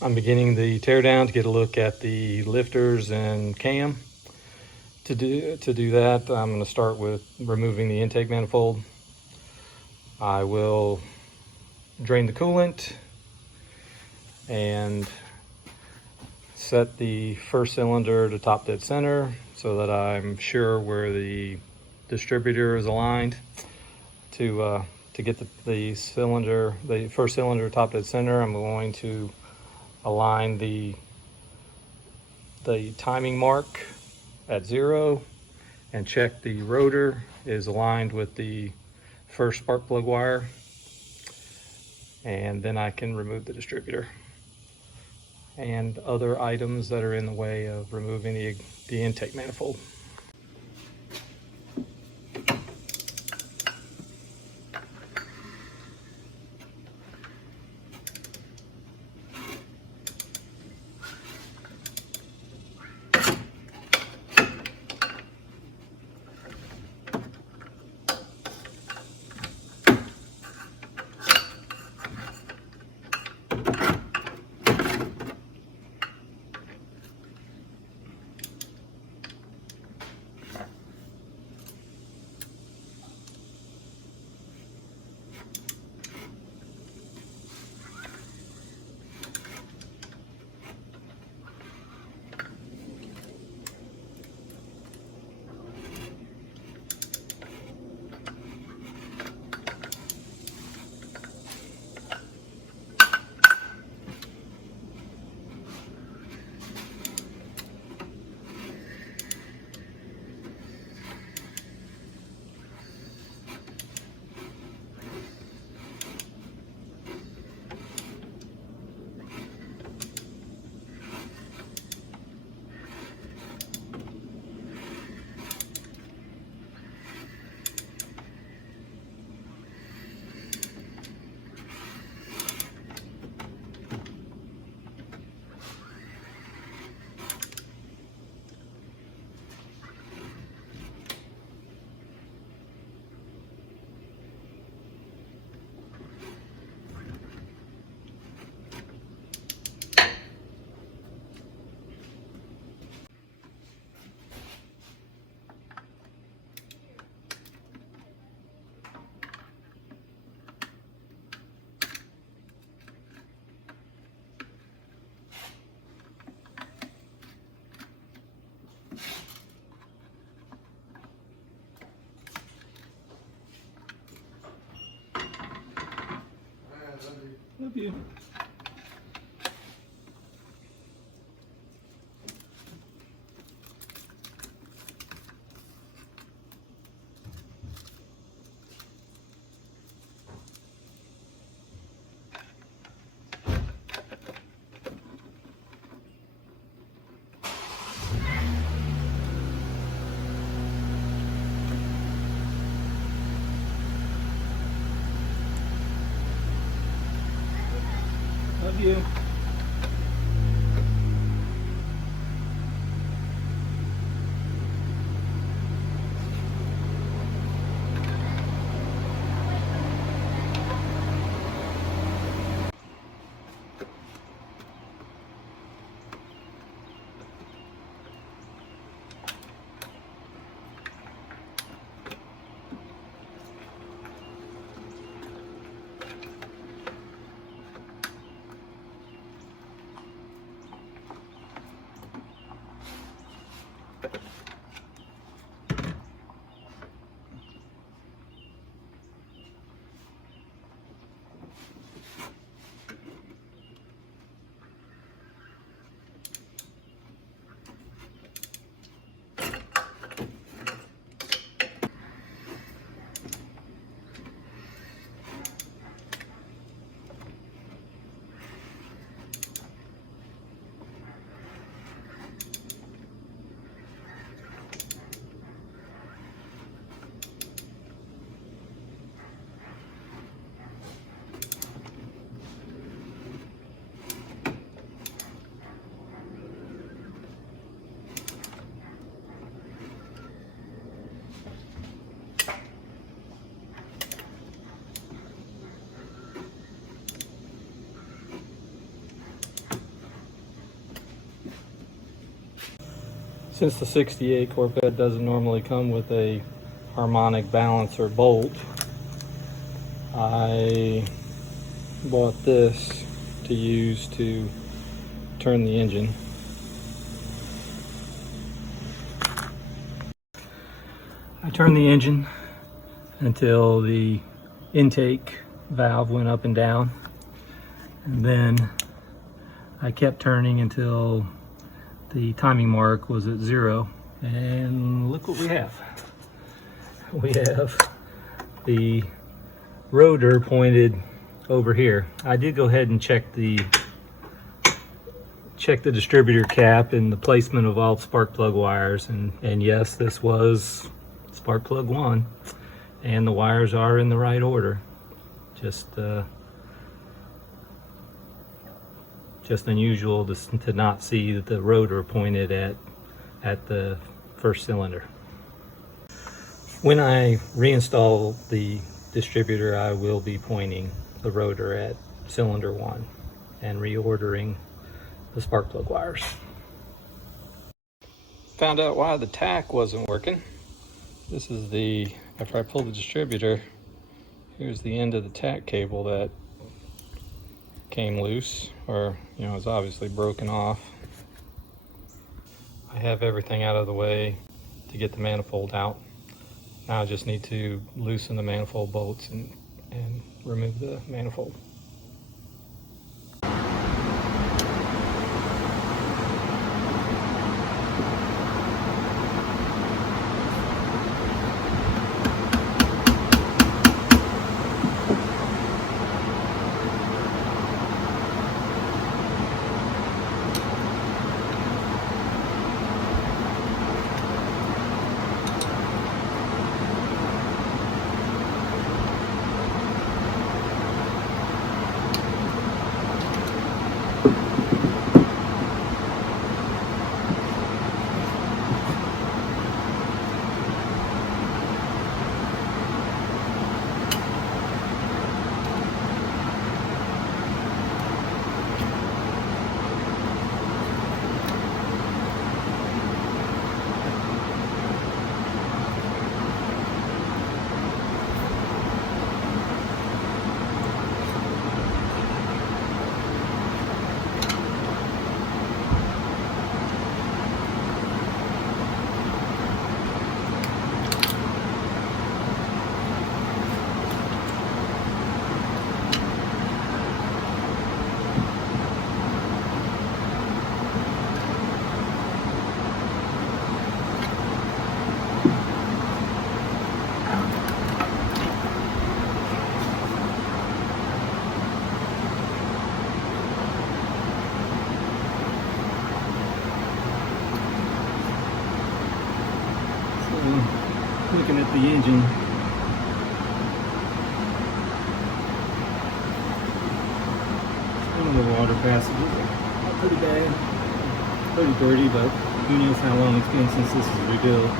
I'm beginning the teardown to get a look at the lifters and cam. To do that, I'm going to start with removing the intake manifold. I will drain the coolant and set the first cylinder to top dead center so that I'm sure where the distributor is aligned. To get the first cylinder top dead center, I'm going to align the timing mark at 0 and check the rotor is aligned with the first spark plug wire, and then I can remove the distributor and other items that are in the way of removing the intake manifold. Love you. Love you. Since the 68 Corvette doesn't normally come with a harmonic balancer bolt, I bought this to use to turn the engine. I turned the engine until the intake valve went up and down, and then I kept turning until the timing mark was at 0, and look what we have. We have the rotor pointed over here. I did go ahead and check the distributor cap and the placement of all spark plug wires, and yes, this was spark plug 1, and the wires are in the right order. Just unusual to not see the rotor pointed at the first cylinder. When I reinstall the distributor, I will be pointing the rotor at cylinder 1 and reordering the spark plug wires. Found out why the tack wasn't working. This is after I pulled the distributor, here's the end of the tack cable that came loose, or it's obviously broken off. I have everything out of the way to get the manifold out. Now I just need to loosen the manifold bolts and remove the manifold. Looking at the engine, some of the water passages are pretty bad, pretty dirty, but who knows how long it's been since this was rebuilt.